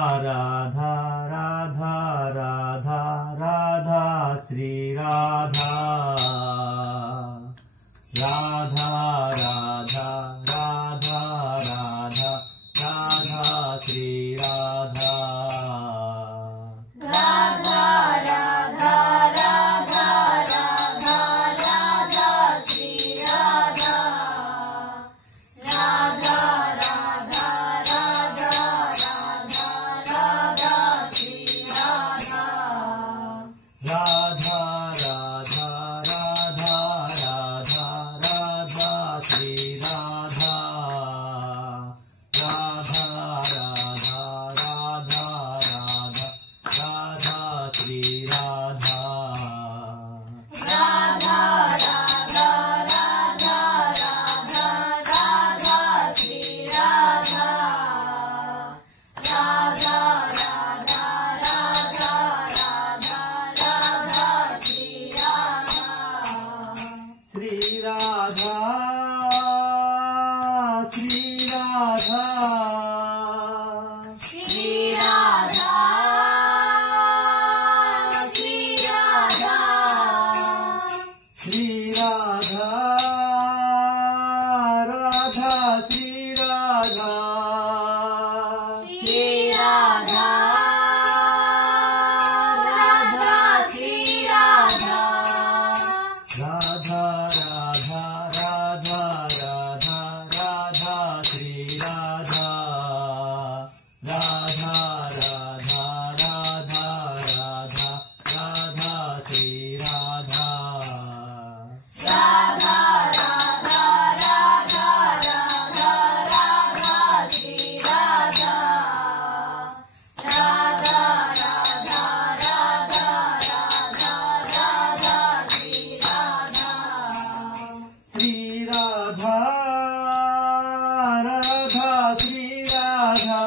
राधा राधा राधा राधा श्री राधा राधा राधा राधा राधा राधा श्री राधा राधा राधा राधा राधा राधा श्री राधा राधा राधा राधा राधा राधा श्री राधा राधा राधा राधा राधा राधा श्री राधा राधा राधा राधा राधा राधा श्री राधा राधा राधा राधा राधा राधा श्री राधा राधा राधा राधा राधा राधा श्री राधा श्री राधा श्री राधा श्री राधा श्री राधा श्री राधा राधा श्री राधा श्री राधा राधा श्री राधा राधा राधा राधा राधा राधा श्री राधा राधा राधा राधा राधा राधा श्री राधा राधा राधा राधा राधा राधा श्री राधा राधा राधा राधा राधा राधा श्री राधा श्री राधा राधा श्री राधा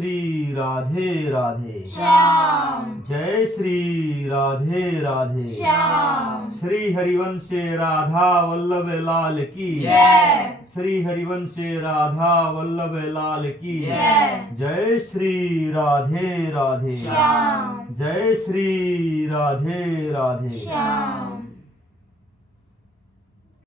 श्री राधे राधे श्याम जय श्री राधे राधे श्याम श्री हरिवंश राधा वल्लभ लाल की जय श्री हरिवंश राधा वल्लभ लाल की जय जय श्री राधे राधे श्याम जय श्री राधे राधे श्याम